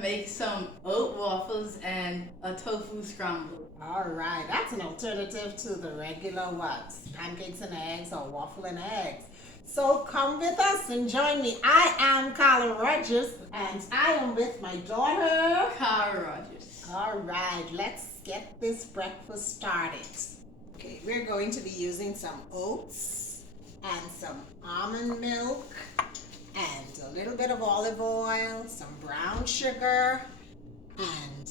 make some oat waffles and a tofu scramble. All right, that's an alternative to the regular what? Pancakes and eggs or waffle and eggs. So come with us and join me. I am Carla Rodgers and I am with my daughter, Cara Rodgers. All right, let's get this breakfast started. Okay, we're going to be using some oats and some almond milk and a little bit of olive oil, some brown sugar, and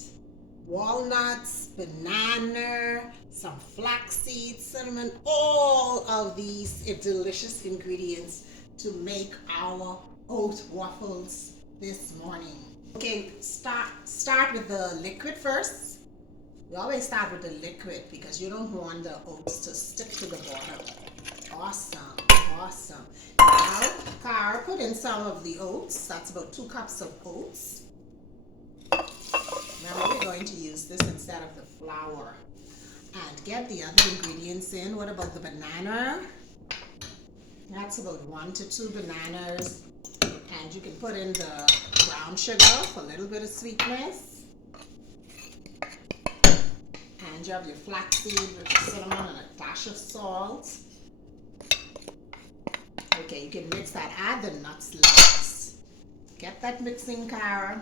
walnuts, banana, some flaxseed, cinnamon, all of these delicious ingredients to make our oat waffles this morning. Okay, start with the liquid first. We always start with the liquid because you don't want the oats to stick to the bottom. Awesome, awesome. Now, Cara, put in some of the oats. That's about 2 cups of oats. Now we're going to use this instead of the flour. And get the other ingredients in. What about the banana? That's about 1 to 2 bananas. And you can put in the brown sugar for a little bit of sweetness. And you have your flaxseed with the cinnamon and a dash of salt. Okay, you can mix that. Add the nuts last. Get that mixing, Cara.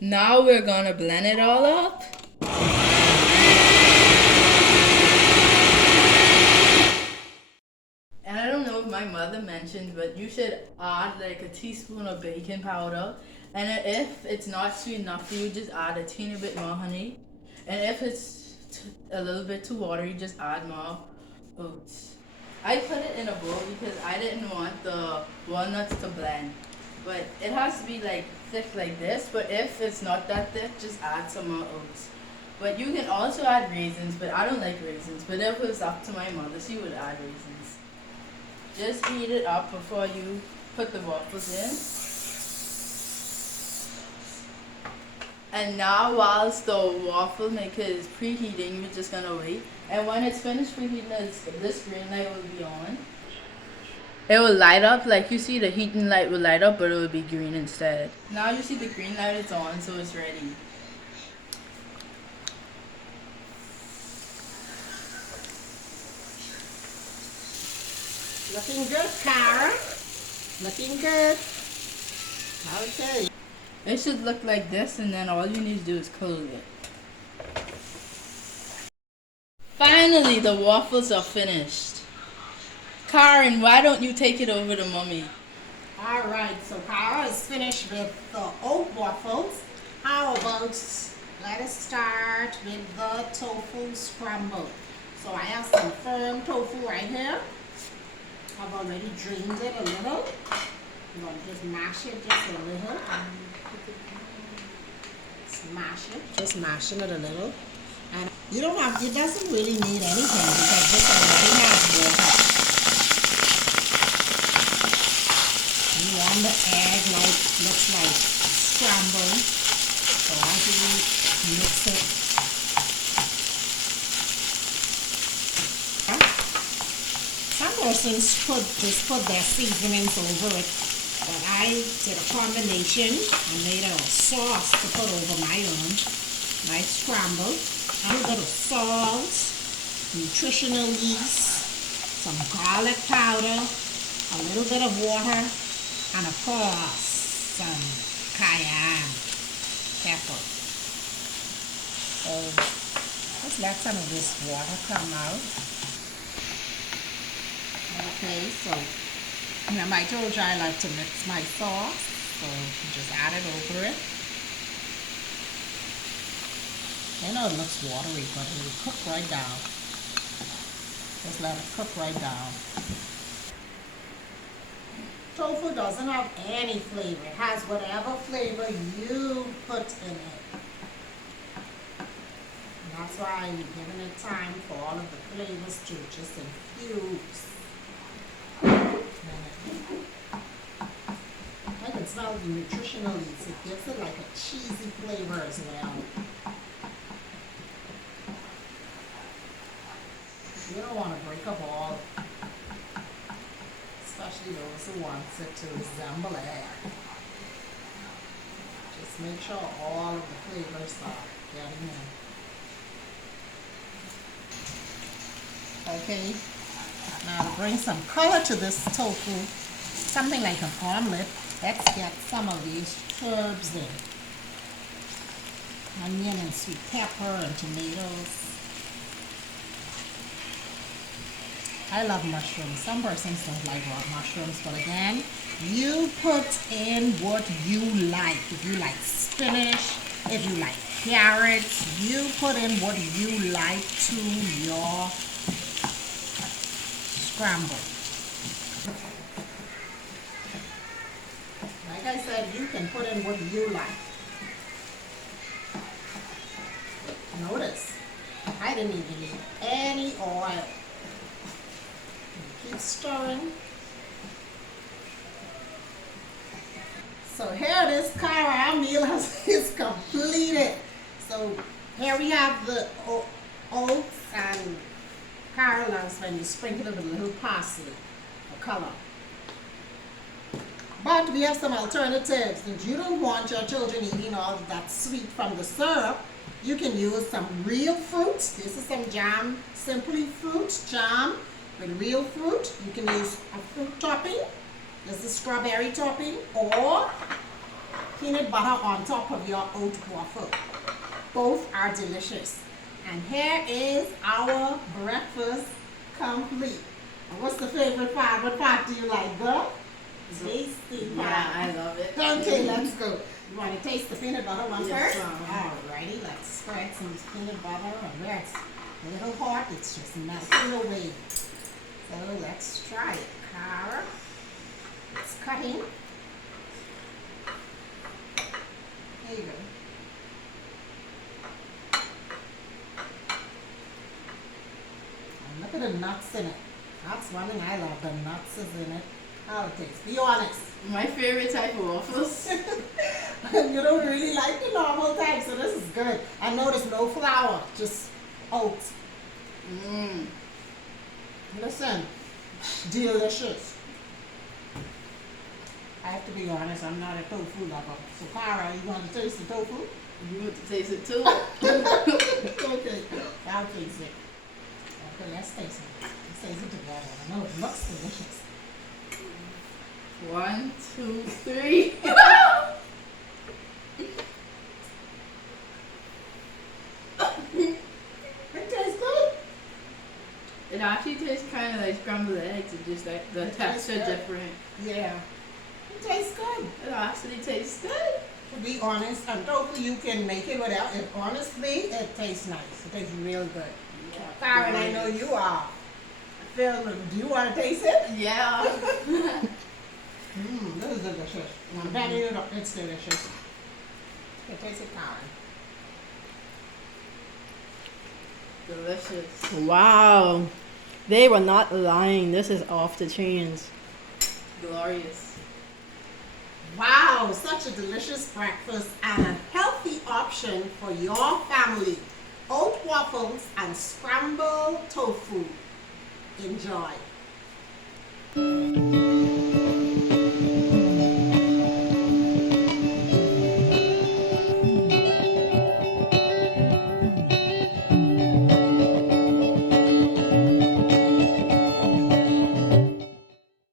Now we're gonna blend it all up. And I don't know if my mother mentioned, but you should add like a teaspoon of baking powder. And if it's not sweet enough for you, just add a teeny bit more honey. And if it's a little bit too watery, just add more oats. I put it in a bowl because I didn't want the walnuts to blend. But it has to be like thick like this. But if it's not that thick, just add some more oats. But you can also add raisins, but I don't like raisins. But if it was up to my mother, she would add raisins. Just heat it up before you put the waffles in. And now whilst the waffle maker is preheating, we're just gonna wait. And when it's finished preheating, this green light will be on. It will light up, like you see the heating light will light up, but it will be green instead. Now you see the green light is on, so it's ready. Looking good, Cara. Looking good. Okay. It should look like this, and then all you need to do is close it. Finally, the waffles are finished. Carren, why don't you take it over to Mommy? All right, so Cara is finished with the oat waffles. How about let us start with the tofu scramble. So I have some firm tofu right here. I've already drained it a little. I'm going to just mash it just a little. Smash it, just mashing it a little. And you don't have, it doesn't really need anything because this already has water. You want the egg like, looks like scrambled. So as you mix it, some persons just put their seasonings over it, but I did a combination and made a sauce to put over my own. My scramble, a little bit of salt, nutritional yeast, some garlic powder, a little bit of water, and of course some cayenne pepper. So let's let some of this water come out. Okay, so remember I told you I like to mix my sauce, so you just add it over it. I know it looks watery, but it will cook right down. Just let it cook right down. Tofu doesn't have any flavor. It has whatever flavor you put in it. And that's why you're giving it time for all of the flavors to just infuse. I can smell the nutritional yeast. It gives it like a cheesy flavor as well. You don't want to break a ball, especially those who want it to resemble egg. make sure all of the flavors are getting in. Okay, now to bring some color to this tofu, something like an omelet, let's get some of these herbs in. Onion and sweet pepper and tomatoes. I love mushrooms. Some persons don't like raw mushrooms, but again, you put in what you like. If you like spinach, if you like carrots, you put in what you like to your scramble. Like I said, you can put in what you like. Notice, I didn't even need any oil. Keep stirring. So here it is, Cara. Our meal is completed. So here we have the oats, and Cara loves when you sprinkle it with a little parsley for color. But we have some alternatives. If you don't want your children eating all of that sweet from the syrup, you can use some real fruit. This is some jam, simply fruit jam with real fruit. You can use a fruit topping. This is strawberry topping, or peanut butter on top of your oat waffle. Both are delicious. And here is our breakfast complete. And what's the favorite part? What part do you like, girl? Tasty part. Yeah, I love it. Okay, let's go. You want to taste the peanut butter one Yes, first? Alrighty, let's spread some peanut butter, and where it's a little hot, it's just melting away. So let's try it. Cara, it's cutting. There you go. And look at the nuts in it. That's one thing I love, the nuts is in it. How it tastes. Be honest. My favorite type of waffles. You don't really like the normal type, so this is good. I noticed no flour, just oats. Listen, delicious. I have to be honest, I'm not a tofu lover. So Cara, you want to taste the tofu? You want to taste it too? Okay, I'll taste it. Okay, let's taste it. Let's taste it together. I know it looks delicious. 1, 2, 3. It tastes good. It actually tastes kind of like scrambled eggs. It's just like the texture good. different. Yeah, it tastes good. It actually tastes good. To be honest, on tofu you can make it without it. Honestly, it tastes nice. It tastes real good. Carren, I know you are. Phil, do you want to taste it? Yeah. This is delicious. I'm telling you, it's delicious. Okay, taste it, Carren. Delicious. Wow. They were not lying. This is off the chains. Glorious. Wow, such a delicious breakfast and a healthy option for your family. Oat waffles and scrambled tofu. Enjoy.